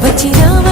But you don't